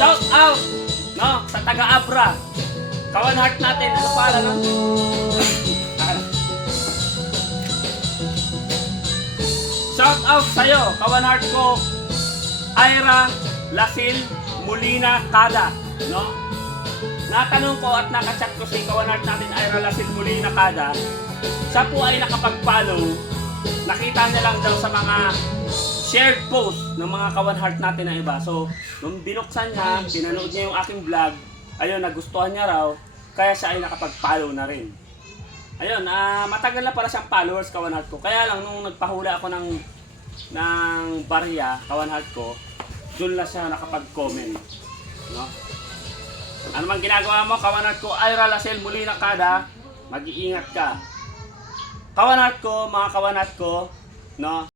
Shout out, no, sa taga-Abra. Kawan Heart natin. Ano pala, no? Shout out sa'yo, Kawan Heart ko, Ira Lasil Molina Kada, no? Natanong ko at nakachat ko si Kawan Heart natin, Ira Lasil Molina Kada. Siya po ay nakapag-follow. Nakita niya lang daw sa mga shared post ng mga Kawan Heart natin na iba. So, nung binuksan niya, pinanood niya yung aking vlog, ayun, nagustuhan niya raw, kaya siya ay nakapag-follow na rin. Ayun, matagal na para siyang followers Kawan Heart ko. Kaya lang, nung nagpahula ako ng barya, Kawan Heart ko, doon lang siya nakapag-comment. No? Ano man ginagawa mo, Kawan Heart ko, Ira Lasil Molina Kada, mag-iingat ka. Kawan Heart ko, mga Kawan Heart ko, no?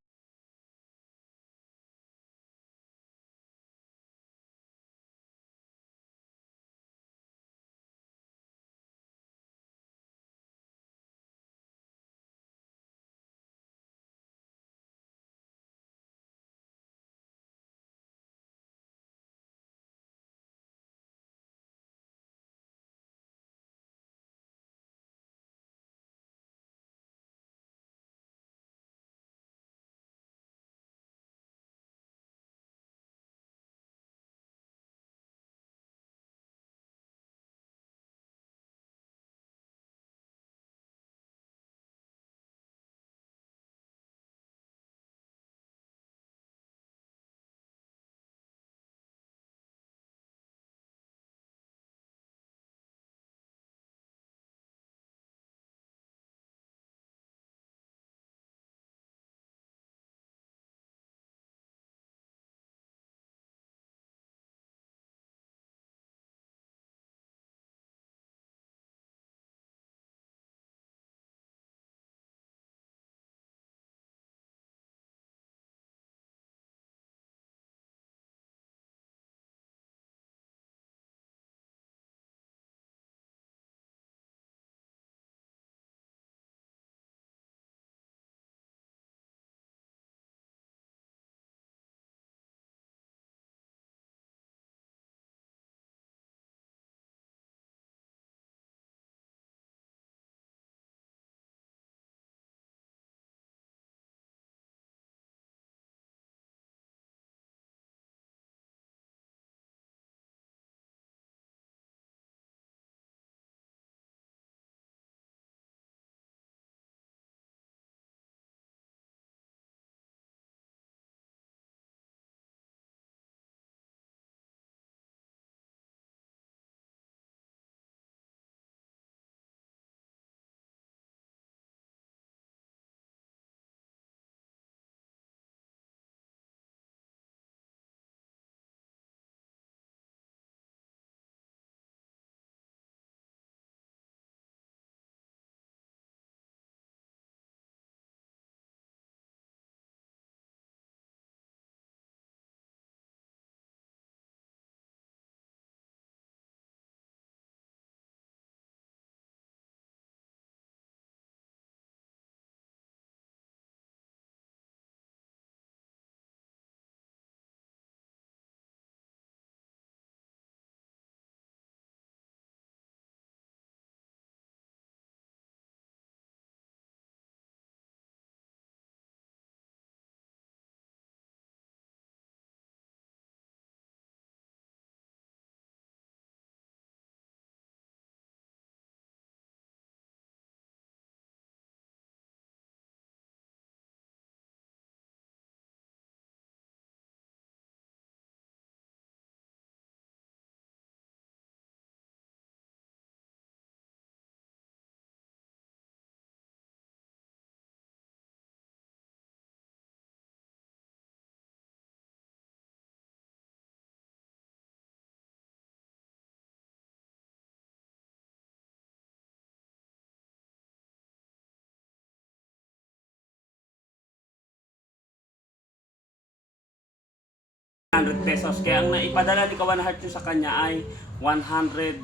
₱100. Kaya ang naipadala ni Kawan Heart ko sa kanya ay 1,100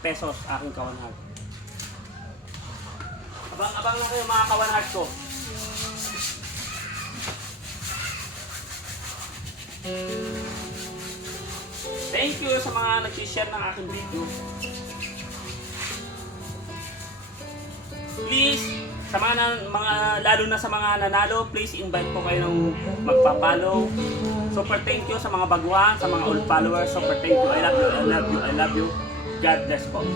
pesos aking Kawan Heart. Abang-abang na kayo mga Kawan Heart ko. Thank you sa mga nag-share ng aking video. Please, sa lalo na sa mga nanalo, please invite po kayo ng magpa-follow. Super thank you sa mga baguhan, sa mga old followers. Super thank you. I love you, I love you, I love you. God bless po.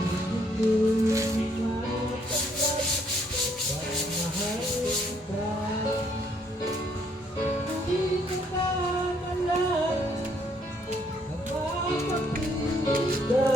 Yeah.